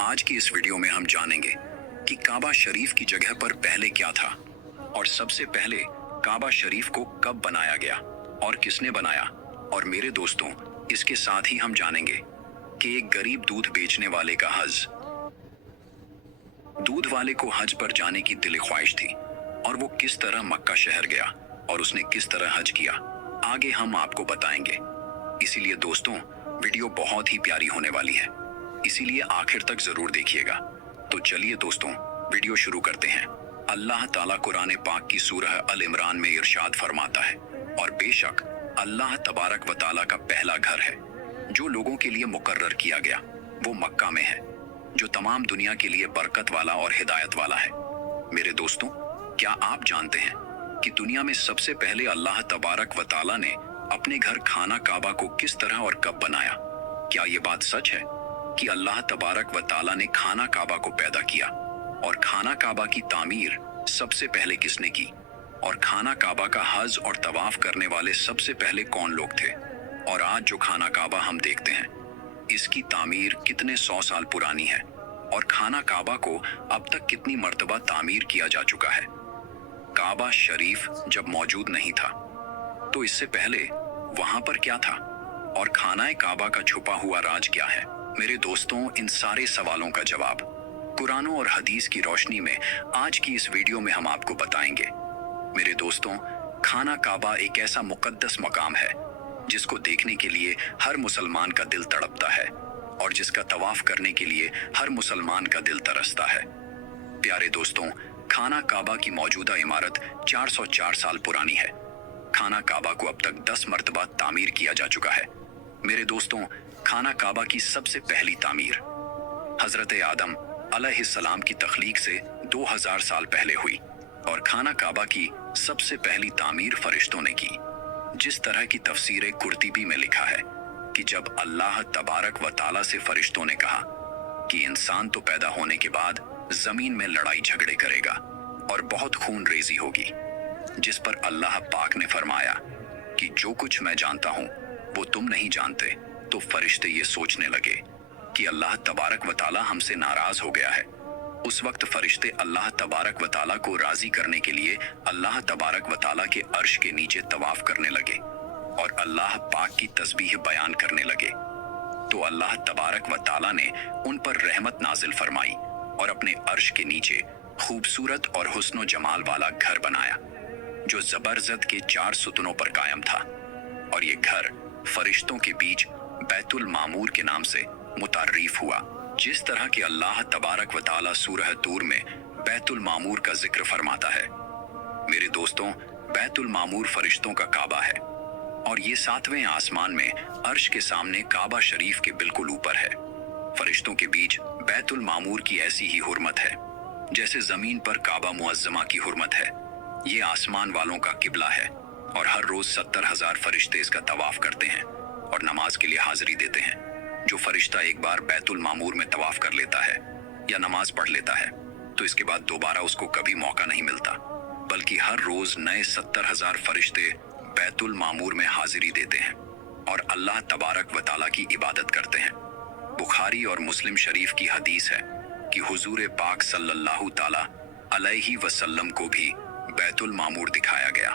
आज की इस वीडियो में हम जानेंगे कि काबा शरीफ की जगह पर पहले क्या था और सबसे पहले काबा शरीफ को कब बनाया गया और किसने बनाया। और मेरे दोस्तों, इसके साथ ही हम जानेंगे कि एक गरीब दूध बेचने वाले का हज, दूध वाले को हज पर जाने की दिल ख्वाहिश थी और वो किस तरह मक्का शहर गया और उसने किस तरह हज किया, आगे हम आपको बताएंगे। इसीलिए दोस्तों, वीडियो बहुत ही प्यारी होने वाली है, इसीलिए आखिर तक जरूर देखिएगा। तो चलिए दोस्तों, वीडियो शुरू करते हैं। अल्लाह ताला कुरान पाक की सूरह अल इमरान में इरशाद फरमाता है, और बेशक अल्लाह तबारक व ताला का पहला घर है जो लोगों के लिए मुकर्रर किया गया, वो मक्का में है, जो तमाम दुनिया के लिए बरकत वाला और हिदायत वाला है। मेरे दोस्तों, क्या आप जानते हैं कि दुनिया में सबसे पहले अल्लाह तबारक व ताला ने अपने घर खाना काबा को किस तरह और कब बनाया? क्या ये बात सच है कि अल्लाह तबारक व ताला ने खाना काबा को पैदा किया? और खाना काबा की तामीर सबसे पहले किसने की? और खाना काबा का हज और तवाफ करने वाले सबसे पहले कौन लोग थे? और आज जो खाना काबा हम देखते हैं, इसकी तामीर कितने 100 साल पुरानी है? और खाना काबा को अब तक कितनी मर्तबा तामीर किया जा चुका है? काबा शरीफ जब मौजूद नहीं था तो इससे पहले वहां पर क्या था? और खाना काबा का छुपा हुआ राज क्या है? मेरे दोस्तों, इन सारे सवालों का जवाब कुरान और हदीस की रोशनी में आज की इस वीडियो में हम आपको बताएंगे। मेरे दोस्तों, खाना काबा एक ऐसा मुकद्दस मकाम है जिसको देखने के लिए हर मुसलमान का दिल तड़पता है और जिसका तवाफ करने के लिए हर मुसलमान का दिल तरसता है। प्यारे दोस्तों, खाना काबा की मौजूदा इमारत 404 साल पुरानी है। खाना काबा को अब तक 10 मर्तबा तामीर किया जा चुका है। मेरे दोस्तों, खाना काबा की सबसे पहली तामीर हजरत आदम अलैहिस्सलाम की तख्लीक से 2000 साल पहले हुई और खाना काबा की सबसे पहली तामीर फरिश्तों ने की। जिस तरह की तफसीर कुर्तुबी में लिखा है कि जब अल्लाह तबारक व ताला से फरिश्तों ने कहा कि इंसान तो पैदा होने के बाद जमीन में लड़ाई झगड़े करेगा और बहुत खून रेजी होगी, जिस पर अल्लाह पाक ने फरमाया कि जो कुछ मैं जानता हूं वो तुम नहीं जानते, तो फरिश्ते ये सोचने लगे कि अल्लाह तबारक व ताला हमसे नाराज हो गया है। उस वक्त फरिश्ते अल्लाह तबारक व ताला को राजी करने के लिए अल्लाह तबारक व ताला के अर्श के नीचे तवाफ करने लगे और अल्लाह पाक की तस्बीह बयान करने लगे। तो अल्लाह तबारक व ताला ने उन पर रहमत नाजिल फरमाई और अपने अर्श के नीचे खूबसूरत और हुस्नो जमाल वाला घर बनाया जो जबरजद के 4 सुतनों पर कायम था। और ये घर फरिश्तों के बीच बैतुल मामूर के नाम से मुतार्रीफ हुआ। जिस तरह के अल्लाह तबारक व ताला सूरह तूर में बैतुल मामूर का जिक्र फरमाता है। मेरे दोस्तों, बैतुल मामूर फरिश्तों का काबा है और ये 7वें आसमान में अर्श के सामने काबा शरीफ के बिल्कुल ऊपर है। फरिश्तों के बीच बैतुल मामूर की ऐसी ही हुर्मत है जैसे जमीन पर काबा मुअज्जमा की हुर्मत है। ये आसमान वालों का किबला है और हर रोज 70,000 फरिश्ते इसका तवाफ करते हैं और नमाज के लिए हाजिरी देते हैं। जो फरिश्ता एक बार बैतुल मामूर में तवाफ कर लेता है या नमाज पढ़ लेता है तो इसके बाद दोबारा उसको कभी मौका नहीं मिलता, बल्कि हर रोज नए 70,000 फरिश्ते बैतुल मामूर में हाजिरी देते हैं और अल्लाह तबारक व ताला की इबादत करते हैं। बुखारी और मुस्लिम शरीफ की हदीस है कि हुजूर पाक सल्लल्लाहु ताला अलैहि वसल्लम को भी बैतुल मामूर दिखाया गया।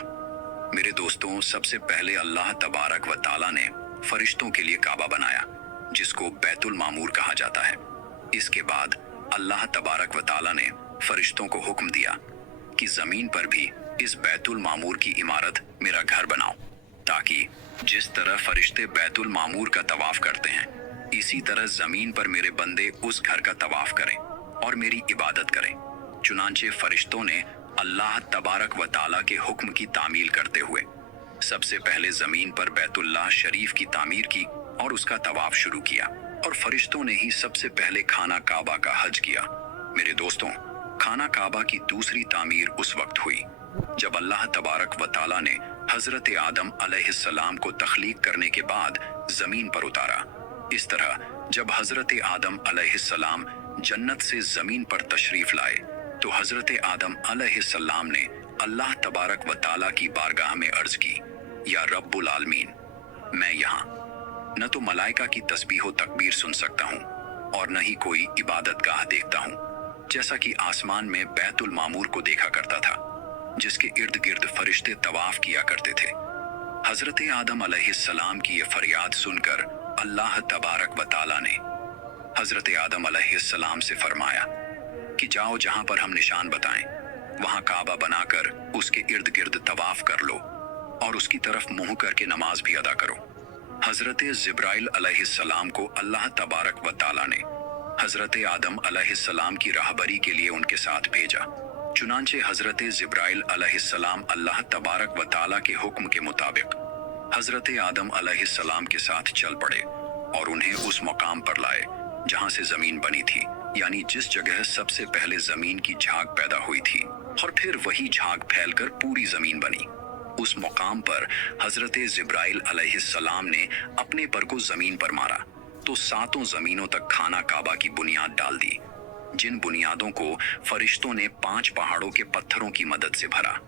मेरे दोस्तों, सबसे पहले अल्लाह तबारक व ताला ने फरिश्तों के लिए काबा बनाया जिसको बैतुल मामूर कहा जाता है। इसके बाद अल्लाह तबारक व ताला ने फरिश्तों को हुक्म दिया कि जमीन पर भी इस बैतुल मामूर की इमारत मेरा घर बनाओ, ताकि जिस तरह फरिश्ते बैतुल मामूर का तवाफ करते हैं इसी तरह जमीन पर मेरे बंदे उस घर का तवाफ करें और मेरी इबादत करें। चुनांचे फरिश्तों ने अल्लाह तबारक व ताला के हुक्म की तामील करते हुए सबसे पहले जमीन पर बैतुल्लाह शरीफ की तामीर की और उसका तवाफ शुरू किया और फरिश्तों ने ही सबसे पहले खाना काबा का हज किया। मेरे दोस्तों, खाना काबा की दूसरी तामीर उस वक्त हुई जब अल्लाह तबारक व ताला ने हजरत आदम अलैहिस्सलाम को तख्लीक करने के बाद जमीन पर उतारा। इस तरह जब हजरत आदम अलैहिस्सलाम जन्नत से जमीन पर तशरीफ लाए तो हजरत आदम अलैहिस्सलाम ने अल्लाह तबारक व ताला की बारगाह में अर्ज की, या रब्बुल आलमीन, मैं यहाँ न तो मलाइका की तस्बीह व तकबीर सुन सकता हूँ और न ही कोई इबादत गाह देखता हूँ, जैसा कि आसमान में बैतुल मामूर को देखा करता था, जिसके इर्द गिर्द फरिश्ते तवाफ किया करते थे। हजरत आदम अलैहिस्सलाम की ये फरियाद सुनकर अल्लाह तबारक व तआला ने हजरत आदम अलैहिस्सलाम से फरमाया कि जाओ, जहां पर हम निशान बताएं वहां काबा बनाकर उसके इर्द गिर्द तवाफ कर लो और उसकी तरफ मुंह करके नमाज भी अदा करो। हजरत जिब्राइल अलैहिस्सलाम को अल्लाह तबारक व तआला ने हजरत आदम अलैहिस्सलाम की राहबरी के लिए उनके साथ भेजा। चुनांचे हजरत जिब्राइल अलैहिस्सलाम अल्लाह तबारक व तआला के हुक्म के मुताबिक हजरत आदम अलैहिस्सलाम के साथ चल पड़े और उन्हें उस मकाम पर लाए जहां से जमीन बनी थी, यानी जिस जगह सबसे पहले जमीन की झाग पैदा हुई थी और फिर वही झाग फैलकर पूरी जमीन बनी। उस मकाम पर हजरत जिब्राइल अलैहिस्सलाम ने अपने पर को जमीन पर मारा तो सातों जमीनों तक खाना काबा की बुनियाद डाल दी, जिन बुनियादों को फरिश्तों ने 5 पहाड़ों के पत्थरों की मदद से भरा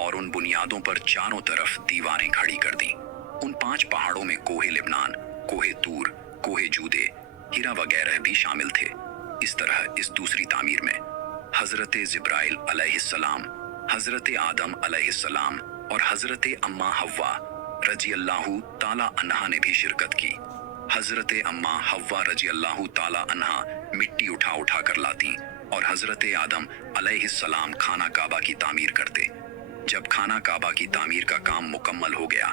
और उन बुनियादों पर चारों तरफ दीवारें खड़ी कर दी। उन 5 पहाड़ों में कोहे लिबनान, कोहे तूर, कोहे जूदे, हीरा वगैरह भी शामिल थे। इस तरह इस दूसरी तामीर में हजरत जिब्राइल अलैहिस्सलाम, हजरत आदम अलैहिस्सलाम और हजरत अम्मा हव्वा रज़ियल्लाहु ताला अन्हा ने भी शिरकत की। हजरत अम्मा हव्वा रज़ियल्लाहु ताला अन्हा मिट्टी उठा उठा कर लाती और हजरत आदम अलैहिस्सलाम खाना काबा की तामीर करते। जब खाना काबा की तामीर का काम मुकम्मल हो गया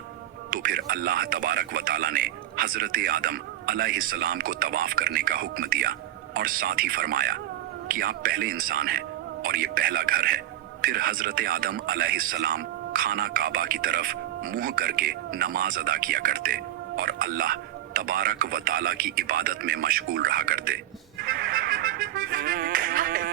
तो फिर अल्लाह तबारक व तआला ने हजरत आदम अलैहिस्सलाम को तवाफ करने का हुक्म दिया और साथ ही फरमाया कि आप पहले इंसान हैं और ये पहला घर है। फिर हजरत आदम अलैहिस्सलाम खाना काबा की तरफ मुंह करके नमाज अदा किया करते और अल्लाह तबारक व तआला की इबादत में मशगूल रहा करते।